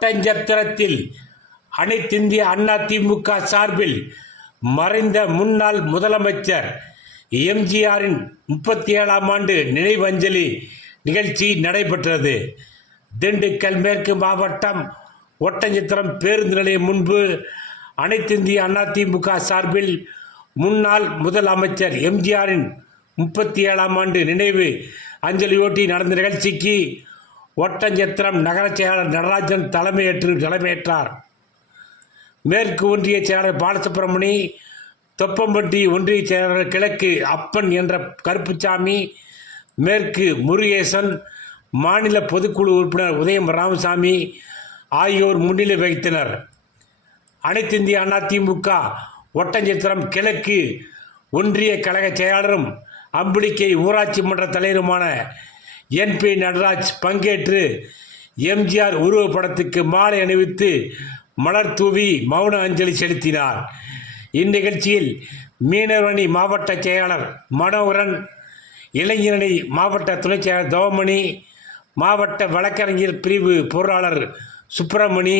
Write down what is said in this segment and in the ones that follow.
ஒட்டஞ்சத்திரத்தில் அனைத்திந்திய அண்ணா திமுக சார்பில் மறைந்த முன்னாள் முதலமைச்சர் எம்ஜிஆரின் முப்பத்தி ஏழாம் ஆண்டு நினைவஞ்சலி நிகழ்ச்சி நடைபெற்றது. திண்டுக்கல் மேற்கு மாவட்டம் ஒட்டஞ்சத்திரம் பேருந்து நிலையம் முன்பு அனைத்திந்திய அண்ணா திமுக சார்பில் முன்னாள் முதலமைச்சர் எம்ஜிஆரின் முப்பத்தி ஏழாம் ஆண்டு நினைவு அஞ்சலியொட்டி நடந்த நிகழ்ச்சிக்கு ஒட்டஞ்சத்திரம் நகரச் செயலாளர் நடராஜன் தலைமையேற்று தலைமையேற்றார். மேற்கு ஒன்றிய செயலாளர் பாலசுப்ரமணி தொப்பம்பட்டி ஒன்றிய செயலாளர் கிழக்கு அப்பன் என்ற கருப்புசாமி மேற்கு முருகேசன் மாநில பொதுக்குழு உறுப்பினர் உதயம் ராமசாமி ஆகியோர் முன்னிலை வகித்தனர். அனைத்திந்திய அண்ணா திமுக ஒட்டஞ்சத்திரம் கிழக்கு ஒன்றிய கழக செயலாளரும் அம்பிளிக்கை ஊராட்சி மன்ற தலைவருமான என் பி நடராஜ் பங்கேற்று எம்ஜிஆர் உருவப்படத்துக்கு மாலை அணிவித்து மலர் தூவி மௌன அஞ்சலி செலுத்தினார். இந்நிகழ்ச்சியில் மீனவரணி மாவட்ட செயலாளர் மனோகரன் இளைஞரணி மாவட்ட துணைச் செயலர் தவமணி மாவட்ட வழக்கறிஞர் பிரிவு பொருளாளர் சுப்பிரமணி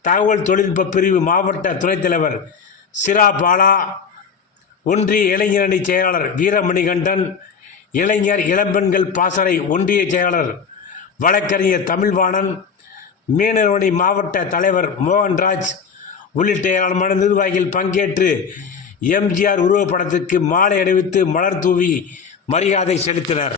தகவல் தொழில்நுட்ப பிரிவு மாவட்ட துணைத் தலைவர் சிரா பாலா ஒன்றிய இளைஞரணி செயலாளர் வீரமணிகண்டன் இளைஞர் இளம்பெண்கள் பாசறை ஒன்றிய செயலாளர் வழக்கறிஞர் தமிழ்வாணன் மீனவணி மாவட்ட தலைவர் மோகன்ராஜ் உள்ளிட்ட ஏராளமான நிர்வாகிகள் பங்கேற்று எம்ஜிஆர் உருவப்படத்திற்கு மாலை அணிவித்து மலர் தூவி மரியாதை செலுத்தினர்.